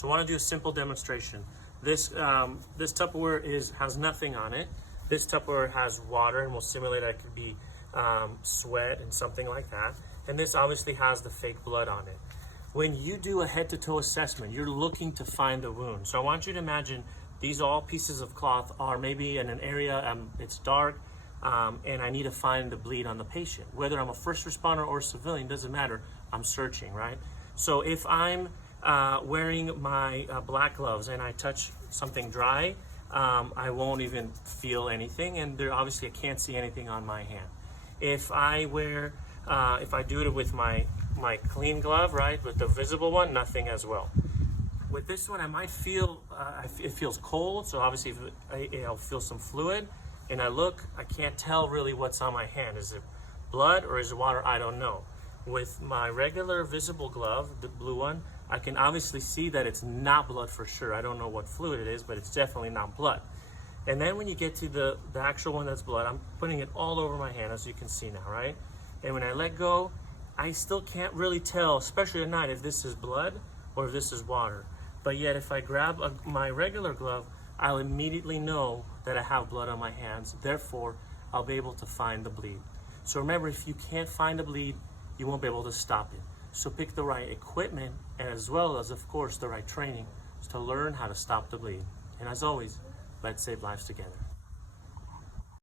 So I want to do a simple demonstration. This Tupperware has nothing on it. This Tupperware has water, and we'll simulate that it could be sweat and something like that. And this obviously has the fake blood on it. When you do a head-to-toe assessment, you're looking to find the wound. So I want you to imagine these all pieces of cloth are maybe in an area, it's dark, and I need to find the bleed on the patient. Whether I'm a first responder or a civilian, doesn't matter, I'm searching, right? So if I'm wearing my black gloves and I touch something dry, I won't even feel anything, and there obviously I can't see anything on my hand. If I do it with my clean glove, right, with the visible one, nothing as well. With this one, I might feel, it feels cold, so obviously I'll feel some fluid, and I can't tell really what's on my hand. Is it blood or is it water? I don't know. With my regular visible glove, the blue one, I can obviously see that it's not blood for sure. I don't know what fluid it is, but it's definitely not blood. And then when you get to the actual one that's blood, I'm putting it all over my hand, as you can see now, right? And when I let go, I still can't really tell, especially at night, if this is blood or if this is water. But yet if I grab my regular glove, I'll immediately know that I have blood on my hands. Therefore, I'll be able to find the bleed. So remember, if you can't find the bleed, you won't be able to stop it. So pick the right equipment, as well as, of course, the right training to learn how to stop the bleed. And as always, let's save lives together.